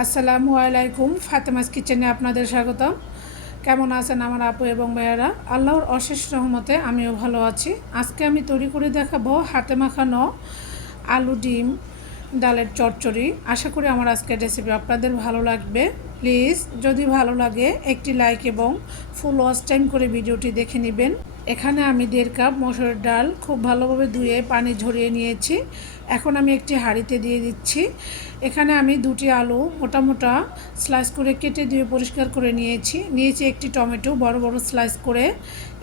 আসসালামু আলাইকুম, ফাতেমাস কিচেনে আপনাদের স্বাগতম। কেমন আছেন আমার আপু এবং মেয়েরা আল্লাহর অশেষ রহমতে আমিও ভালো আছি। আজকে আমি তৈরি করে দেখাবো হাতে মাখানো আলু ডিম, ডালের চচ্চড়ি। আশা করি আমার আজকের রেসিপি আপনাদের ভালো লাগবে। প্লিজ, যদি ভালো লাগে, একটি লাইক এবং ফুল ওয়াচ টাইম করে ভিডিওটি দেখে নেবেন। এখানে আমি দেড় কাপ মসুরের ডাল খুব ভালোভাবে ধুয়ে পানি ঝরিয়ে নিয়েছি। এখন আমি একটি হাঁড়িতে দিয়ে দিচ্ছি। এখানে আমি দুটি আলু মোটা মোটা স্লাইস করে কেটে দিয়ে পরিষ্কার করে নিয়েছি। নিয়েছি একটি টমেটো বড় বড় স্লাইস করে।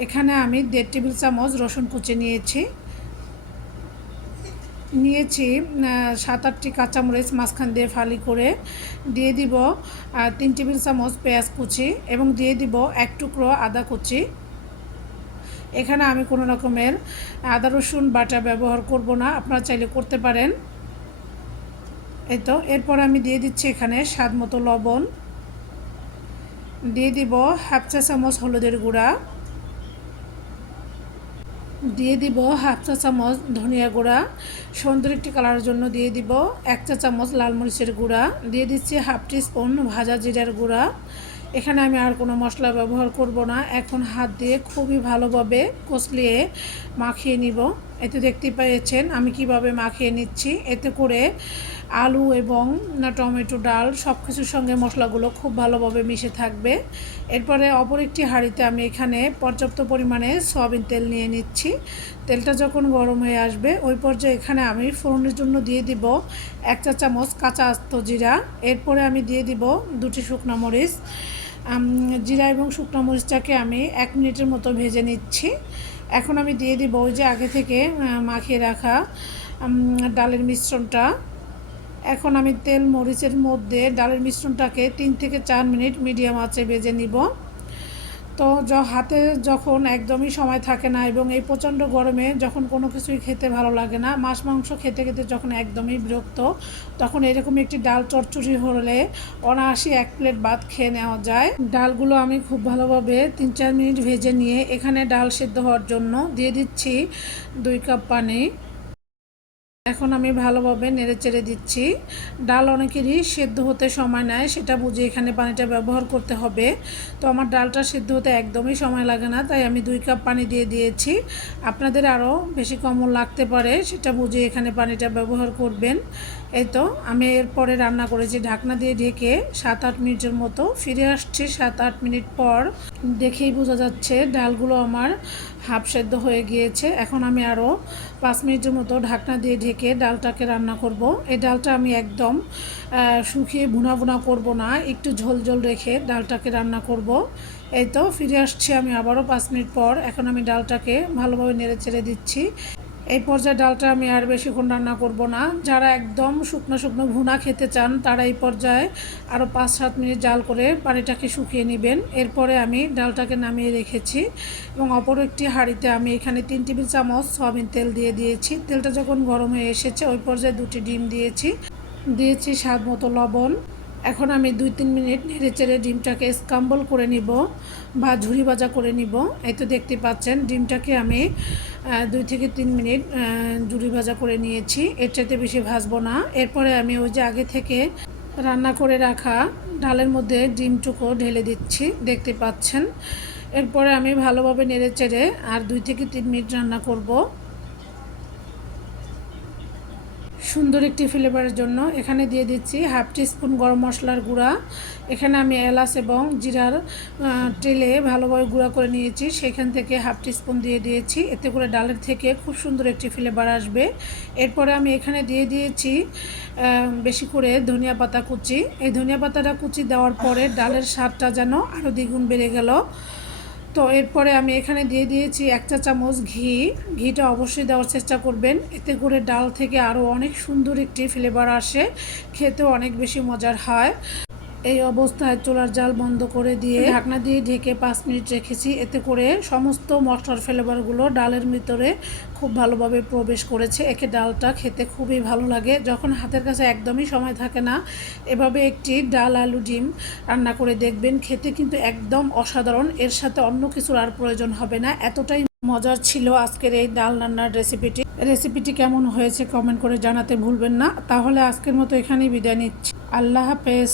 এখানে আমি দেড় টেবিল চামচ রসুন কুচে নিয়েছি। নিয়েছি সাত আটটি কাঁচামরিচ মাঝখান দিয়ে ফালি করে। দিয়ে দিব তিন টেবিল চামচ পেঁয়াজ কুচি এবং দিয়ে দিব এক টুকরো আদা কুচি। এখানে আমি কোনো রকমের আদা, রসুন বাটা ব্যবহার করব না। আপনারা চাইলে করতে পারেন। এই তো, এরপর আমি দিয়ে দিচ্ছি এখানে স্বাদ মতো লবণ। দিয়ে দিব হাফ চা চামচ হলুদের গুঁড়া। দিয়ে দিব হাফ চা চামচ ধনিয়া গুঁড়া। সুন্দর একটি কালারের জন্য দিয়ে দিব এক চা চামচ লাল মরিচের গুঁড়া। দিয়ে দিচ্ছি হাফ টি স্পুন ভাজা জিরার গুঁড়া। এখানে আমি আর কোনো মশলা ব্যবহার করব না। এখন হাত দিয়ে খুবই ভালোভাবে কষলিয়ে মাখিয়ে নিব। এতে দেখতে পেয়েছেন আমি কীভাবে মাখিয়ে নিচ্ছি। এতে করে আলু এবং টমেটো ডাল সব কিছুর সঙ্গে মশলাগুলো খুব ভালোভাবে মিশে থাকবে। এরপরে অপর একটি হাঁড়িতে আমি এখানে পর্যাপ্ত পরিমাণে সয়াবিন তেল নিয়ে নিচ্ছি। তেলটা যখন গরম হয়ে আসবে, ওই পর্যায়ে এখানে আমি ফোড়নের জন্য দিয়ে দিব এক চা চামচ কাঁচা আস্ত জিরা। এরপরে আমি দিয়ে দিব দুটি শুকনো মরিচ। জিরা এবং শুকনো মরিচটাকে আমি এক মিনিটের মতো ভেজে নিচ্ছি। এখন আমি দিয়ে দিব ওই যে আগে থেকে মাখিয়ে রাখা ডালের মিশ্রণটা। এখন আমি তেল, মরিচের মধ্যে ডালের মিশ্রণটাকে তিন থেকে চার মিনিট মিডিয়াম আঁচে ভেজে নিব। তো হাতে যখন একদমই সময় থাকে না এবং এই প্রচণ্ড গরমে যখন কোনো কিছুই খেতে ভালো লাগে না, মাছ, মাংস খেতে খেতে যখন একদমই বিরক্ত, তখন এরকম একটি ডাল চচ্চড়ি হলে অনায়াসি এক প্লেট ভাত খেয়ে নেওয়া যায়। ডালগুলো আমি খুব ভালোভাবে তিন চার মিনিট ভেজে নিয়ে এখানে ডাল সেদ্ধ হওয়ার জন্য দিয়ে দিচ্ছি দুই কাপ পানি। এখন আমি ভালোভাবে নেড়ে চেড়ে দিচ্ছি। ডাল অনেকেরই সেদ্ধ হতে সময় নেয়, সেটা বুঝে এখানে পানিটা ব্যবহার করতে হবে। তো আমার ডালটা সেদ্ধ হতে একদমই সময় লাগে না, তাই আমি দুই কাপ পানি দিয়ে দিয়েছি। আপনাদের আরও বেশি কমন লাগতে পারে, সেটা বুঝে এখানে পানিটা ব্যবহার করবেন। এই তো, আমি এরপরে রান্না করেছি ঢাকনা দিয়ে ঢেকে সাত আট মিনিটের মতো ফিরে আসছি। সাত আট মিনিট পর দেখেই বোঝা যাচ্ছে ডালগুলো আমার হাফ সেদ্ধ হয়ে গিয়েছে। এখন আমি আরও পাঁচ মিনিটের মতো ঢাকনা দিয়ে ঢেকে ডালটাকে রান্না করব। এই ডালটা আমি একদম শুকিয়ে ভুনা ভুনা করব না, একটু ঝোল ঝোল রেখে ডালটাকে রান্না করব। এই তো, ফিরে আসছি আমি আবারও পাঁচ মিনিট পর। এখন আমি ডালটাকে ভালোভাবে নেড়ে চেড়ে দিচ্ছি। এই পর্যায়ে ডালটা আমি আর বেশিক্ষণ রান্না করব না। যারা একদম শুকনো শুকনো ভুনা খেতে চান, তারা এই পর্যায়ে আরও পাঁচ সাত মিনিট জাল করে পানিটাকে শুকিয়ে নেবেন। এরপরে আমি ডালটাকে নামিয়ে রেখেছি এবং অপর একটি হাঁড়িতে আমি এখানে তিন টেবিল চামচ সয়াবিন তেল দিয়ে দিয়েছি। তেলটা যখন গরম হয়ে এসেছে, ওই পর্যায়ে দুটি ডিম দিয়েছি। দিয়েছি স্বাদ মতো লবণ। এখন আমি দুই তিন মিনিট নেড়ে চেড়ে ডিমটাকে স্কাম্বল করে নিব বা ঝুড়ি ভাজা করে নিব। এই তো দেখতে পাচ্ছেন, ডিমটাকে আমি দুই থেকে তিন মিনিট ঝুড়ি ভাজা করে নিয়েছি। এর চাইতে বেশি ভাজবো না। এরপরে আমি ওই যে আগে থেকে রান্না করে রাখা ডালের মধ্যে ডিমটুকু ঢেলে দিচ্ছি, দেখতে পাচ্ছেন। এরপরে আমি ভালোভাবে নেড়ে চেড়ে আর দুই থেকে তিন মিনিট রান্না করব। সুন্দর একটি ফ্লেভারের জন্য। এখানে দিয়ে দিচ্ছি হাফ স্পুন গরম মশলার গুঁড়া। এখানে আমি এলাচ এবং জিরার তেলে ভালোভাবে গুঁড়া করে নিয়েছি। সেখান থেকে হাফ স্পুন দিয়ে দিয়েছি। এতে করে ডালের থেকে খুব সুন্দর একটি ফ্লেভার আসবে। এরপরে আমি এখানে দিয়ে দিয়েছি বেশি করে ধনিয়া পাতা কুচি। এই ধনিয়া পাতাটা কুচি দেওয়ার পরে ডালের স্বাদটা যেন আরও দ্বিগুণ বেড়ে গেল। তো এরপরে আমি এখানে দিয়ে দিয়েছি এক চা চামচ ঘি। ঘিটা অবশ্যই দেওয়ার চেষ্টা করবেন। এতে করে ডাল থেকে আরও অনেক সুন্দর একটি ফ্লেভার আসে। খেতেও অনেক বেশি মজার হয়। এই অবস্থায় চুলার জাল বন্ধ করে দিয়ে ঢাকনা দিয়ে ঢেকে পাঁচ মিনিট রেখেছি। এতে করে সমস্ত মশলার ফ্লেভারগুলো ডালের ভিতরে খুব ভালোভাবে প্রবেশ করেছে। একে ডালটা খেতে খুবই ভালো লাগে। যখন হাতের কাছে একদমই সময় থাকে না, এভাবে একটি ডাল আলু ডিম রান্না করে দেখবেন, খেতে কিন্তু একদম অসাধারণ। এর সাথে অন্য কিছুর আর প্রয়োজন হবে না। এতটাই মজার ছিল আজকের এই ডাল রান্নার রেসিপিটি। রেসিপিটি কেমন হয়েছে কমেন্ট করে জানাতে ভুলবেন না। তাহলে আজকের মতো এখানেই বিদায় নিচ্ছি। আল্লাহ হাফেজ।